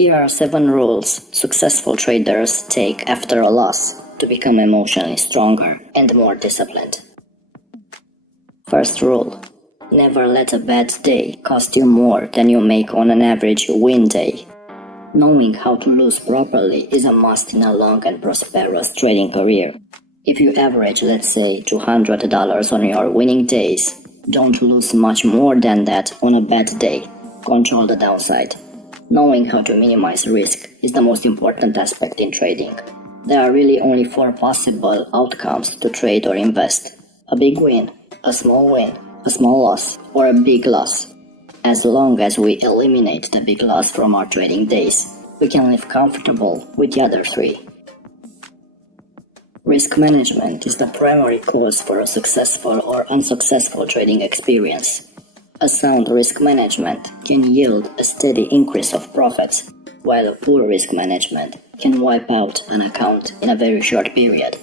Here are 7 rules successful traders take after a loss to become emotionally stronger and more disciplined. First rule: never let a bad day cost you more than you make on an average win day. Knowing how to lose properly is a must in a long and prosperous trading career. If you average, let's say, $200 on your winning days, don't lose much more than that on a bad day. Control the downside. Knowing how to minimize risk is the most important aspect in trading. There are really only 4 possible outcomes to trade or invest: a big win, a small loss, or a big loss. As long as we eliminate the big loss from our trading days, we can live comfortable with the other 3. Risk management is the primary cause for a successful or unsuccessful trading experience. A sound risk management can yield a steady increase of profits, while a poor risk management can wipe out an account in a very short period.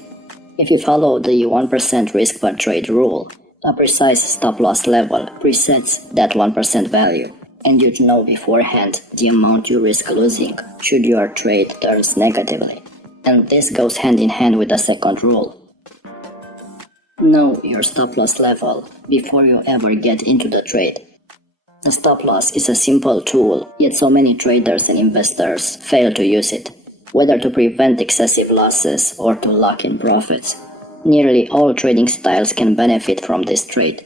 If you follow the 1% risk per trade rule, a precise stop-loss level presets that 1% value, and you'd know beforehand the amount you risk losing should your trade turns negatively. And this goes hand in hand with the second rule. Know your stop-loss level before you ever get into the trade. The stop-loss is a simple tool, yet so many traders and investors fail to use it, whether to prevent excessive losses or to lock in profits. Nearly all trading styles can benefit from this trait.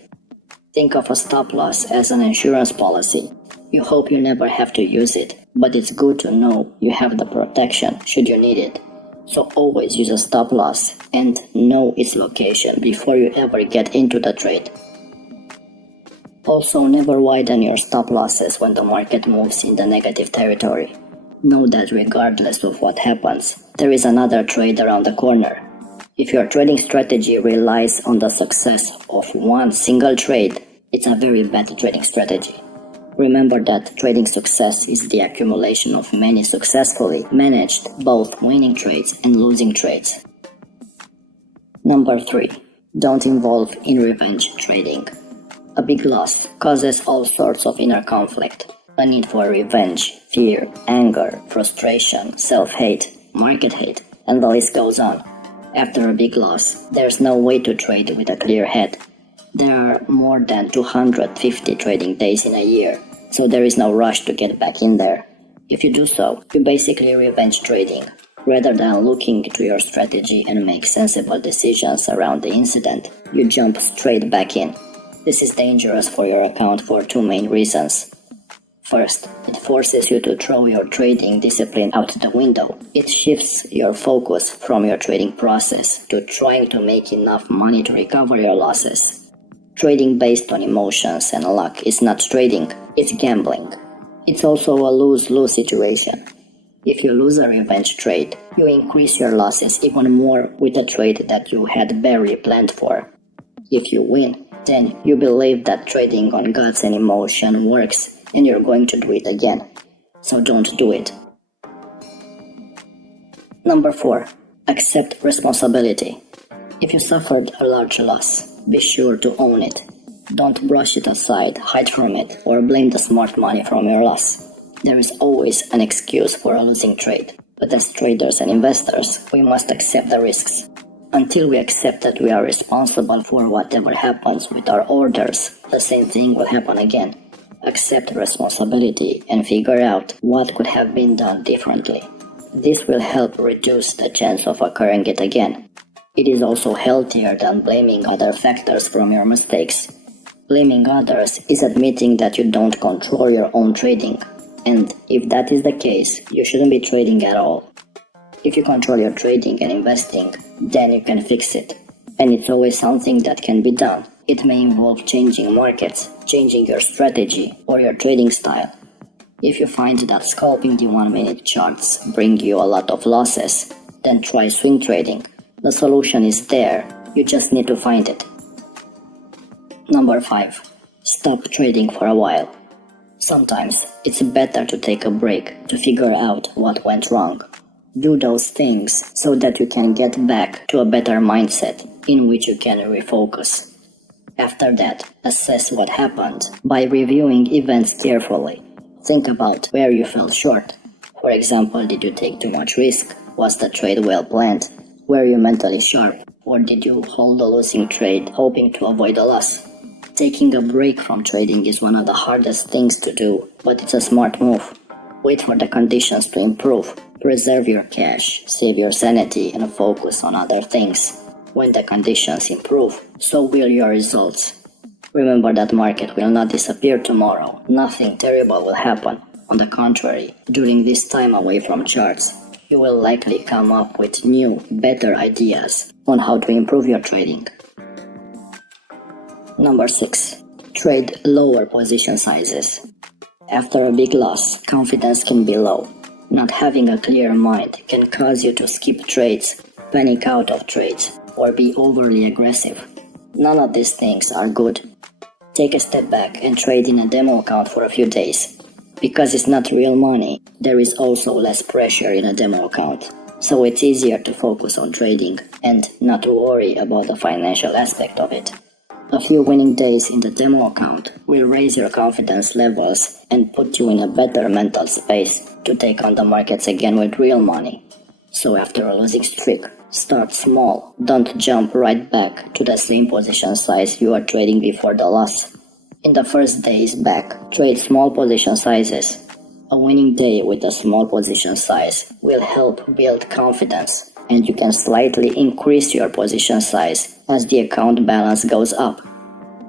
Think of a stop-loss as an insurance policy. You hope you never have to use it, but it's good to know you have the protection should you need it. So always use a stop-loss and know its location before you ever get into the trade. Also, never widen your stop-losses when the market moves in the negative territory. Know that regardless of what happens, there is another trade around the corner. If your trading strategy relies on the success of one single trade, it's a very bad trading strategy. Remember that trading success is the accumulation of many successfully managed both winning trades and losing trades. Number 3. Don't involve in revenge trading. A big loss causes all sorts of inner conflict, a need for revenge, fear, anger, frustration, self-hate, market hate, and the list goes on. After a big loss, there's no way to trade with a clear head. There are more than 250 trading days in a year, so there is no rush to get back in there. If you do so, you basically revenge trading, rather than looking to your strategy and make sensible decisions around the incident. You jump straight back in. This is dangerous for your account for 2 main reasons. First, it forces you to throw your trading discipline out the window. It shifts your focus from your trading process to trying to make enough money to recover your losses. Trading based on emotions and luck is not trading, it's gambling. It's also a lose-lose situation. If you lose a revenge trade, you increase your losses even more with a trade that you had barely planned for. If you win, then you believe that trading on guts and emotion works, and you're going to do it again. So don't do it. Number 4. Accept responsibility. If you suffered a large loss, be sure to own it. Don't brush it aside, hide from it, or blame the smart money from your loss. There is always an excuse for a losing trade, but as traders and investors, we must accept the risks. Until we accept that we are responsible for whatever happens with our orders, the same thing will happen again. Accept responsibility and figure out what could have been done differently. This will help reduce the chance of occurring it again. It is also healthier than blaming other factors from your mistakes. Blaming others is admitting that you don't control your own trading, and if that is the case, you shouldn't be trading at all. If you control your trading and investing, then you can fix it. And it's always something that can be done. It may involve changing markets, changing your strategy, or your trading style. If you find that scalping the 1-minute charts bring you a lot of losses, then try swing trading. The solution is there, you just need to find it. Number 5. Stop trading for a while. Sometimes it's better to take a break to figure out what went wrong. Do those things so that you can get back to a better mindset in which you can refocus. After that, assess what happened by reviewing events carefully. Think about where you fell short, For example, did you take too much risk? Was the trade well planned? Were you mentally sharp? Or did you hold a losing trade hoping to avoid a loss? Taking a break from trading is one of the hardest things to do, but it's a smart move. Wait for the conditions to improve. Preserve your cash, save your sanity, and focus on other things. When the conditions improve, so will your results. Remember that market will not disappear tomorrow. Nothing terrible will happen. On the contrary, during this time away from charts, you will likely come up with new, better ideas on how to improve your trading. Number 6. Trade lower position sizes. After a big loss, confidence can be low. Not having a clear mind can cause you to skip trades, panic out of trades, or be overly aggressive. None of these things are good. Take a step back and trade in a demo account for a few days. Because it's not real money, there is also less pressure in a demo account, so it's easier to focus on trading and not to worry about the financial aspect of it. A few winning days in the demo account will raise your confidence levels and put you in a better mental space to take on the markets again with real money. So after a losing streak, start small. Don't jump right back to the same position size you are trading before the loss. In the first days back, trade small position sizes. A winning day with a small position size will help build confidence, and you can slightly increase your position size as the account balance goes up.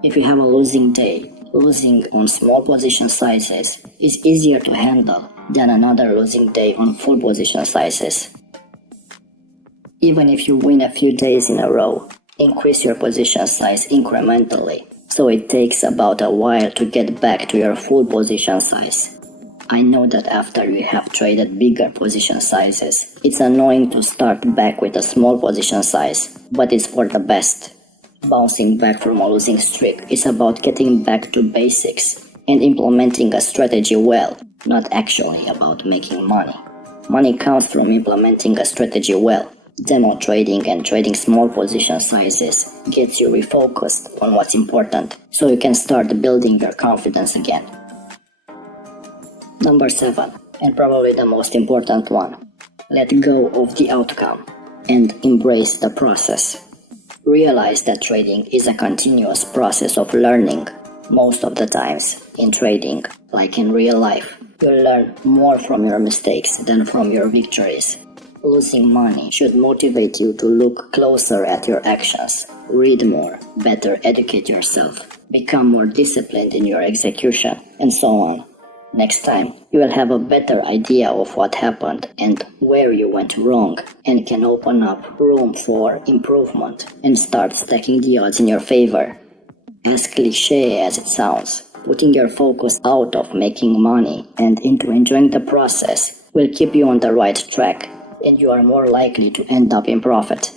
If you have a losing day, losing on small position sizes is easier to handle than another losing day on full position sizes. Even if you win a few days in a row, increase your position size incrementally, so it takes about a while to get back to your full position size. I know that after you have traded bigger position sizes, it's annoying to start back with a small position size, but it's for the best. Bouncing back from a losing streak is about getting back to basics and implementing a strategy well, not actually about making money. Money comes from implementing a strategy well. Demo trading and trading small position sizes gets you refocused on what's important, so you can start building your confidence again. Number 7, and probably the most important one, let go of the outcome and embrace the process. Realize that trading is a continuous process of learning. Most of the times, in trading, like in real life, you'll learn more from your mistakes than from your victories. Losing money should motivate you to look closer at your actions, read more, better educate yourself, become more disciplined in your execution, and so on. Next time, you will have a better idea of what happened and where you went wrong, and can open up room for improvement and start stacking the odds in your favor. As cliché as it sounds, putting your focus out of making money and into enjoying the process will keep you on the right track, and you are more likely to end up in profit.